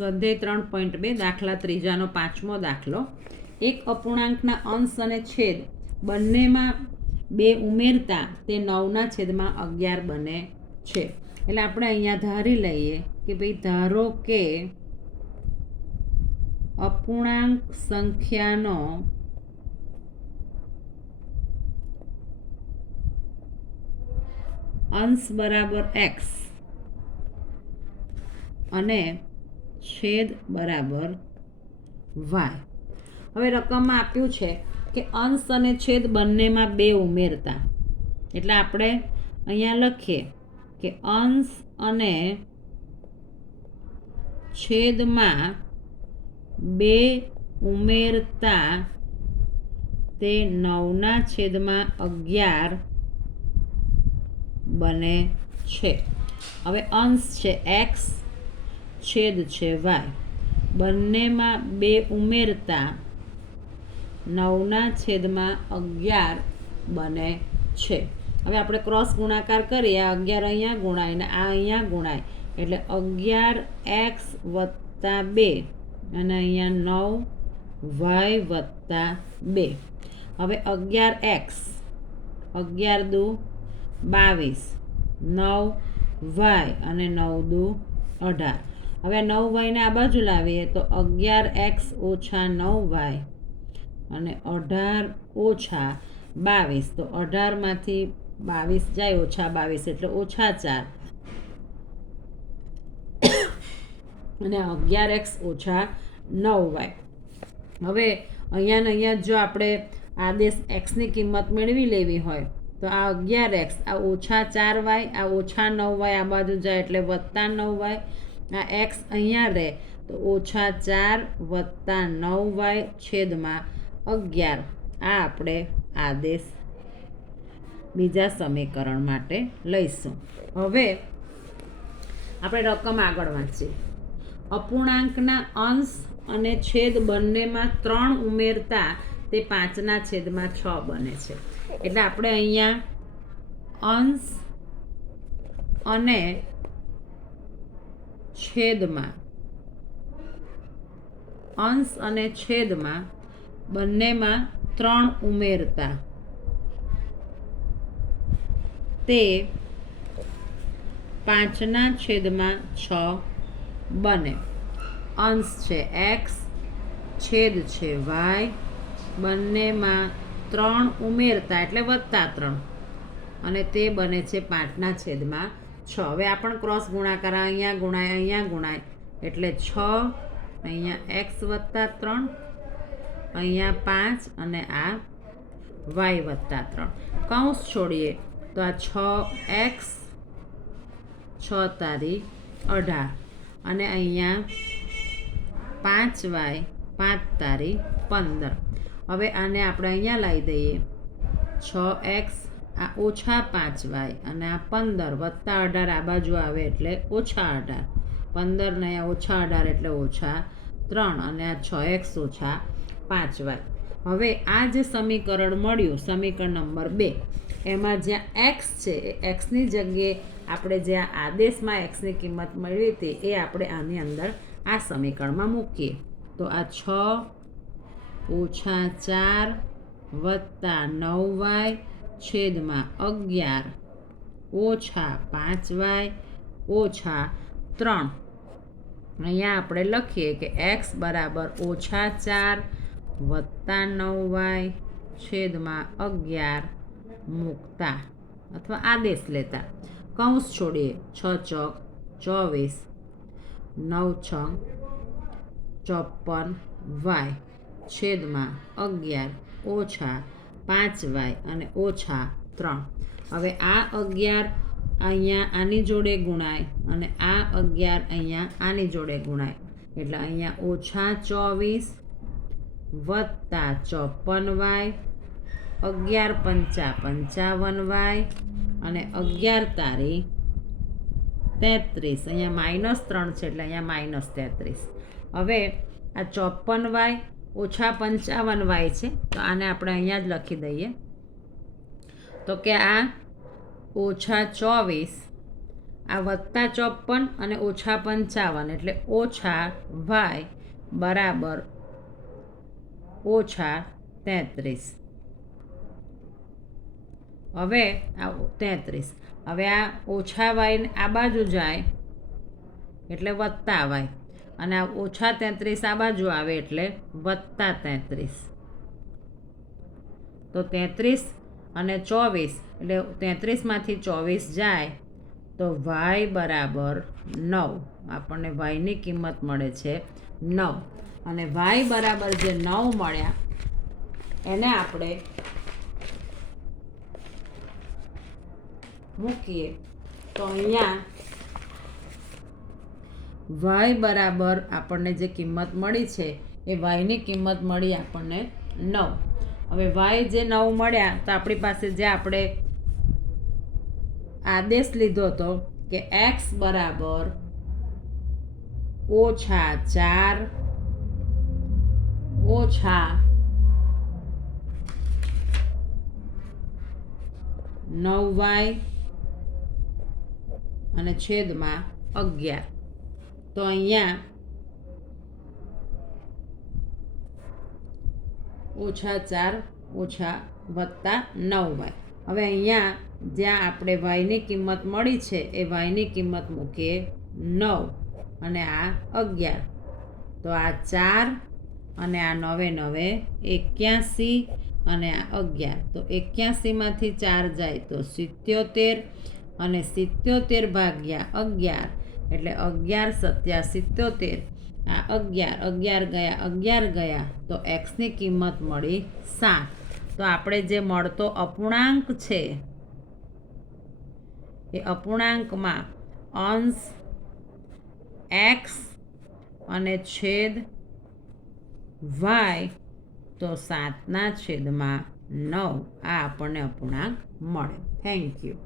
સ્વાધ્યાય 3.2 દાખલા ત્રીજાનો પાંચમો દાખલો. એક અપૂર્ણાંકના અંશ અને છેદ બંનેમાં 2 ઉમેરતા તે 9/11 બને છે. એટલે આપણે અહીંયા ધારી લઈએ કે ભાઈ ધારો કે અપૂર્ણાંક સંખ્યાનો અંશ બરાબર x અને છેદ બરાબર y. હવે રકમમાં આપ્યું છે કે અંશ અને છેદ બંનેમાં 2 ઉમેરતા, એટલે આપણે અહીંયા લખીએ કે અંશ અને છેદમાં 2 ઉમેરતા તે 9/11 બને છે. હવે અંશ છે x, છેદ છે y, બંનેમાં 2 ઉમેરતા 9/11 બને છે. હવે આપણે ક્રોસ ગુણાકાર કરીએ, આ 11 અહીંયા ગુણાય ને આ અહીંયા ગુણાય, એટલે 11x + 2 અને અહીંયા 9y + 2. હવે 11x 11 દુ 22, 9y અને 9 દુ 18. હવે 9y ને આ બાજુ લાવીએ તો 11x - 9y અને 18 - 22. તો 18માંથી 22 જાય, -22 એટલે -4 અને 11x - 9y. હવે અહીંયા ને અહીંયા જો આપણે આદેશ xની કિંમત મેળવી લેવી હોય તો આ 11x, આ -4y, આ -9y આ બાજુ જાય એટલે +9y, આ x અહીંયા રહે તો -4 + 9y છેદમાં 11. આ આપણે આદેશ બીજા સમીકરણ માટે લઈશું. હવે આપણે રકમ આગળ વાંચીએ. અપૂર્ણાંકના અંશ અને છેદ બંનેમાં 3 ઉમેરતા તે 5/6 બને છે. એટલે આપણે અહીંયા અંશ અને છેદમાં બંનેમાં 3 ઉમેરતા તે 5/6 બને. અંશ છે x, છેદ છે y, બંનેમાં 3 ઉમેરતા એટલે +3 અને તે બને છે 5/6. હવે આ પણ ક્રોસ ગુણાકાર, અહીંયા ગુણાય એટલે 6, અહીંયા x + 3, અહીંયા 5 અને આ y + 3. કૌંસ છોડીએ તો આ 6x 6 તારી 18 અને અહીંયા 5y 5 તારી 15. હવે આને આપણે અહીંયા લાવી દઈએ. 6x આ -5y અને આ 15 + 18 આ બાજુ આવે એટલે -18, 15 ને -18 એટલે -3 અને આ 6x - 5y. હવે આ જે સમીકરણ મળ્યું, સમીકરણ નંબર 2, એમાં જ્યાં x છે એ xની જગ્યાએ આપણે જે આ આદેશમાં xની કિંમત મેળવી હતી એ આપણે આની અંદર આ સમીકરણમાં મૂકીએ તો આ 6 -4 + 9y છેદમાં 11 -5y -3. અહીંયા આપણે લખીએ કે x બરાબર -4 + 9y છેદમાં 11 મૂકતા અથવા આદેશ લેતા. કૌંસ છોડીએ 6 × 24, 9 × 54y છેદમાં 11 -5y અને -3. હવે આ 11 અહીંયા આની જોડે ગુણાય અને આ 11 અહીંયા આની જોડે ગુણાય, એટલે અહીંયા -24 + 54y, 11 × 5 = 55y અને 11 તારી 33. અહીંયા -3 છે એટલે અહીંયા -33. હવે આ 54y - 55y છે તો આને આપણે અહીંયા જ લખી દઈએ તો કે આ -24 આ +54 અને -55 એટલે -y બરાબર -33. હવે આ 33. હવે આ -y આ બાજુ જાય એટલે +y અને આ -33 આ બાજુ આવે એટલે +33. તો 33 અને 24 એટલે 33માંથી 24 જાય તો y બરાબર 9. આપણને yની કિંમત મળે છે 9 અને y બરાબર જે 9 મળ્યા એને આપણે મૂકીએ તો અહીંયા y બરાબર આપણને જે કિંમત મળી છે એ yની કિંમત મળી આપણને 9. હવે y જે 9 મળ્યા તો આપણી પાસે જે આપણે આદેશ લીધો હતો કે x બરાબર -4 -9y અને છેદમાં 11. તો અહીંયા -4 +9y. હવે અહીંયા જ્યાં આપણે yની કિંમત મળી છે એ yની કિંમત મૂકીએ 9 અને આ 11. તો આ 4 અને આ 9 9 81 અને આ 11. તો 81માંથી 4 જાય તો 77 અને 77 ભાગ્યા 11 એટલે 11 × 77. આ 11 ગયા તો xની કિંમત મળી 7. તો આપણે જે મળતો અપૂર્ણાંક છે એ અપૂર્ણાંકમાં અંશ x અને છેદ y તો 7/9 આ આપણને અપૂર્ણાંક મળે. Thank you.